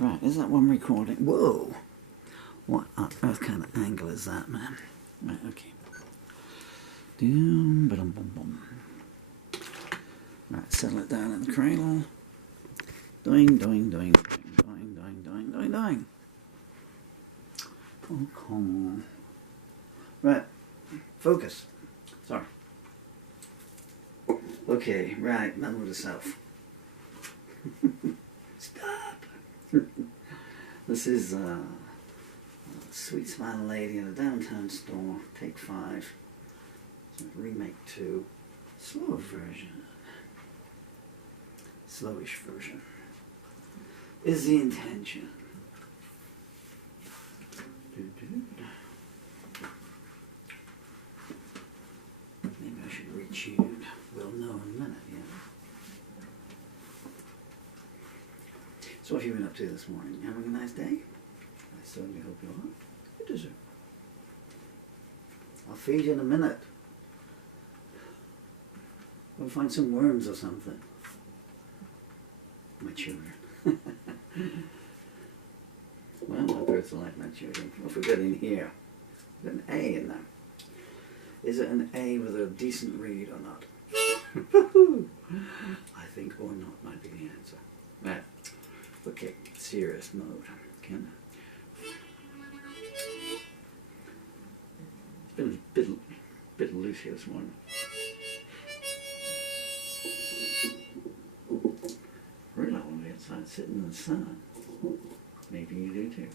Right, is that one recording? Whoa! What on earth kind of angle is that, man? Right, okay. Doom, ba-dum, bum, bum. Right, settle it down in the cradle. Doing, doing, doing, doing, doing, doing, doing, doing, doing. Oh, come on. Right, focus. Sorry. Okay, right, man with the self. Stop! This is Sweet Smilin Lady in a downtown store, take 5. Remake 2, slow version, slowish version, is the intention. Maybe I should retune. We'll know in a minute, yeah. So what have you been up to this morning? Having a nice day? I certainly hope you are. You deserve. I'll feed you in a minute. We'll find some worms or something. My children. Well, my birds are like my children. What have we got in here? We've got an A in there. Is it an A with a decent read or not? I think or not might be the answer. Right. Okay, serious mode. Can it's been a bit loose here this morning. Really, I want to be outside sitting in the sun. Maybe you do too.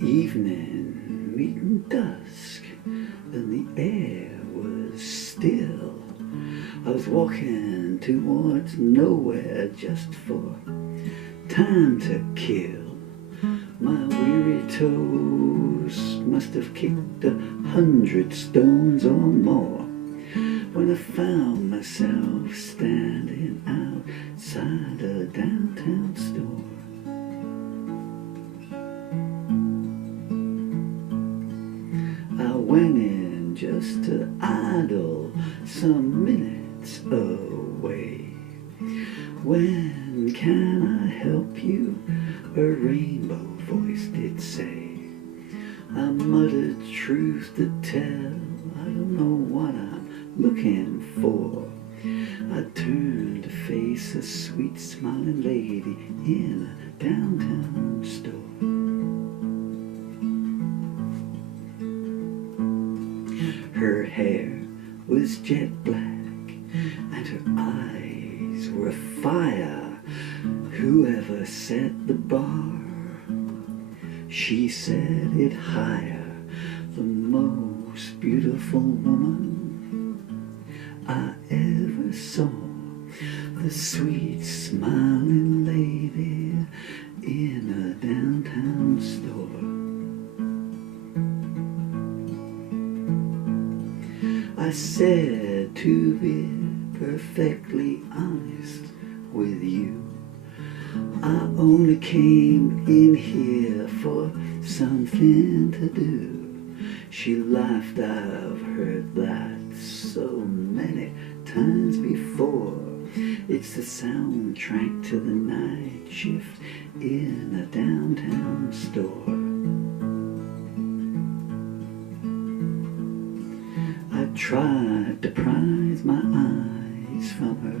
Evening, meeting dusk, and the air was still. I was walking towards nowhere just for time to kill. My weary toes must have kicked 100 stones or more when I found myself standing outside a downtown store. I went in just to idle some minutes away. When can I help you? A rainbow voice did say. I muttered truth to tell, I don't know what I'm looking for. I turned to face a sweet smiling lady in a downtown store. Her hair was jet black, and her eyes were fire. Whoever set the bar, she set it higher. The most beautiful woman I ever saw, the sweet smiling lady in a downtown store. I said, to be perfectly honest with you, I only came in here for something to do. She laughed, I've heard that so many times before. It's the soundtrack to the night shift in a downtown store. I tried to prise my eyes from her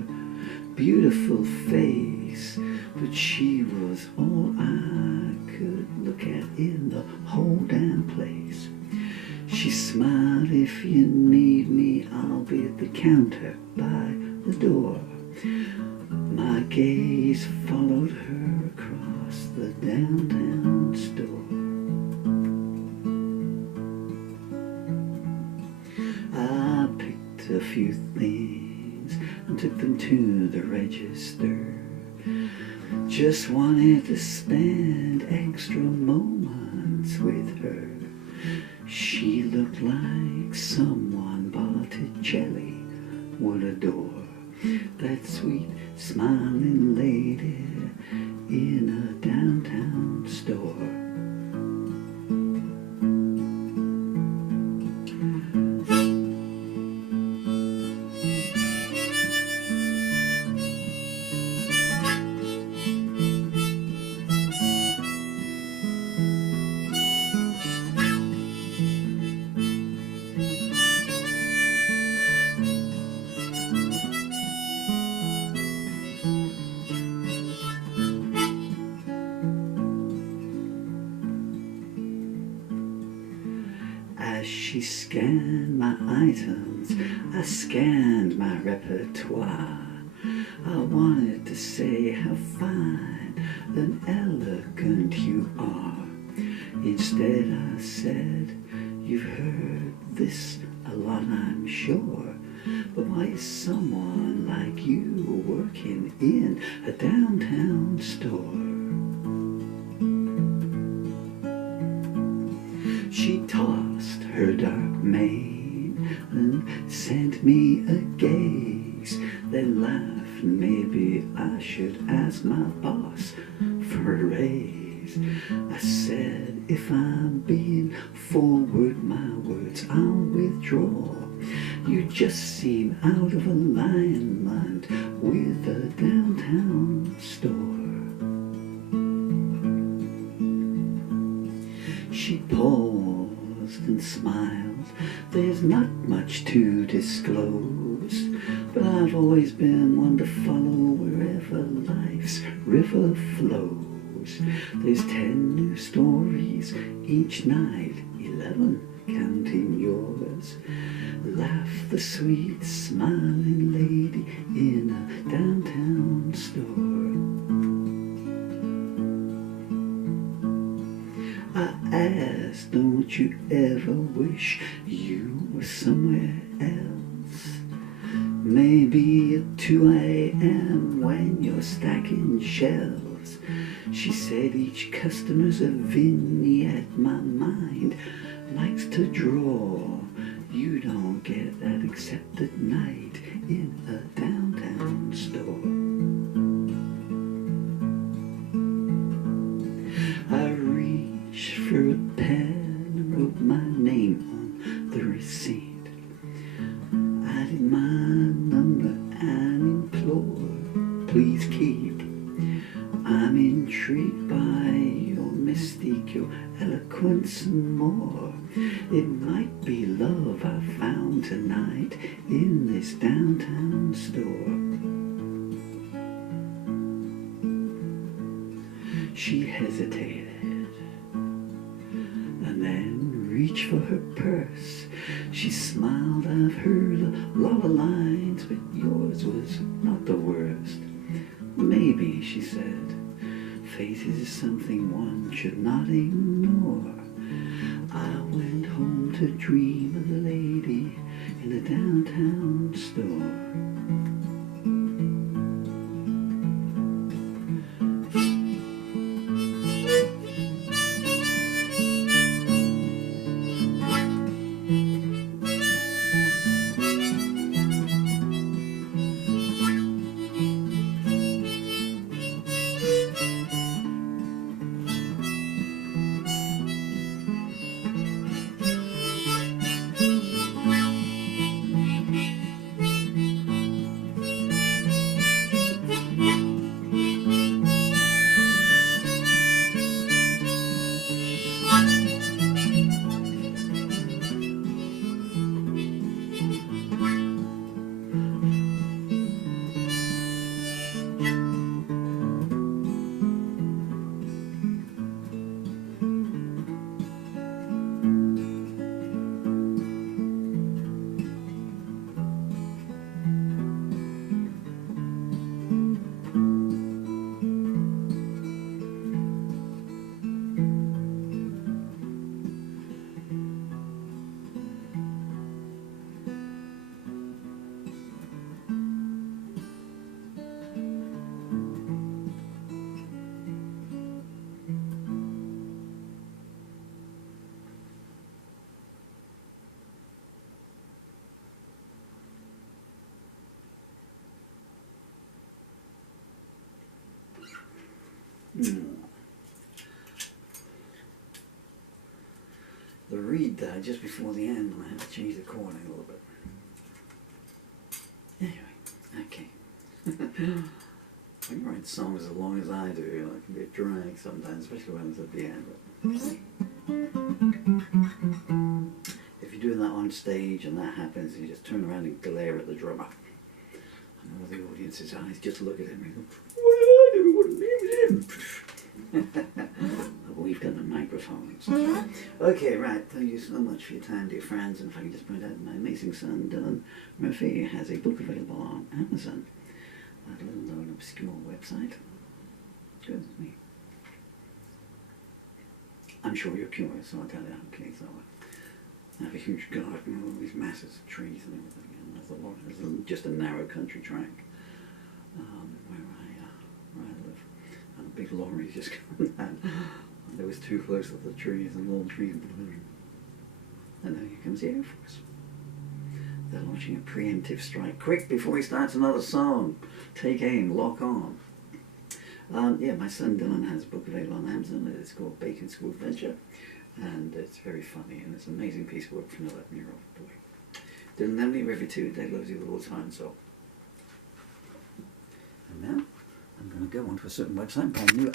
beautiful face, but she was all I could look at in the whole damn place. She smiled, if you need me, I'll be at the counter by the door. My gaze followed her across the downtown store. I picked a few things and took them to the register. Just wanted to spend extra moments with her. She looked like someone Botticelli would adore. That sweet smiling lady in a downtown store. As she scanned my items, I scanned my repertoire. I wanted to say how fine and elegant you are. Instead I said, you've heard this a lot, I'm sure, but why is someone like you working in a downtown store? She tossed her dark mane and sent me a gaze, then laughed, maybe I should ask my boss for a raise. I said, if I'm being forward, my words I'll withdraw. You just seem out of alignment with a downtown store. She paused and smiled. There's not much to disclose, but I've always been one to follow wherever life's river flows. There's 10 new stories each night, 11 counting yours. Laughed the sweet smiling lady in a downtown store. I asked, don't you ever wish you were somewhere else? Maybe at 2 a.m. when you're stacking shelves. She said each customer's a vignette my mind likes to draw. You don't get that except at night in a downtown store. I reached for a pen and wrote my name on the receipt. Added my number and implored, please keep. I'm intrigued by your mystique, your eloquence and more. It might be love I found tonight in this downtown store. She hesitated and then reached for her purse. She smiled, I've heard a lot of lines, but yours was not the worst. Maybe, she said, faith is something one should not ignore. I went home to dream of the lady in a downtown store. The reed died just before the end, and I had to change the chording a little bit. Anyway, okay. When you write songs as long as I do, it can be a drag sometimes, especially when it's at the end. But if you're doing that on stage and that happens, you just turn around and glare at the drummer. And all the audience's eyes just look at him and go, "What do we want to leave him?" We've got the microphones. Okay, right. Thank you so much for your time, dear friends. And if I can just point out, my amazing son, Dylan Murphy, has a book available on Amazon. That little known obscure website. Good as me. I'm sure you're curious, so I'll tell you. Okay, so I have a huge garden with all these masses of trees and everything, and there's just a narrow country track where I live. And a big lorry just coming down. It was too close to the trees, and all the trees blew. And then here comes the Air Force. They're launching a preemptive strike. Quick, before he starts another song. Take aim, lock on. Yeah, my son Dylan has a book available on Amazon. It's called Bacon School Adventure. And it's very funny, and it's an amazing piece of work from an 11-year-old boy. Dylan Emily River 2, Dad loves you all the time, so. And now, I'm going to go onto a certain website, brand new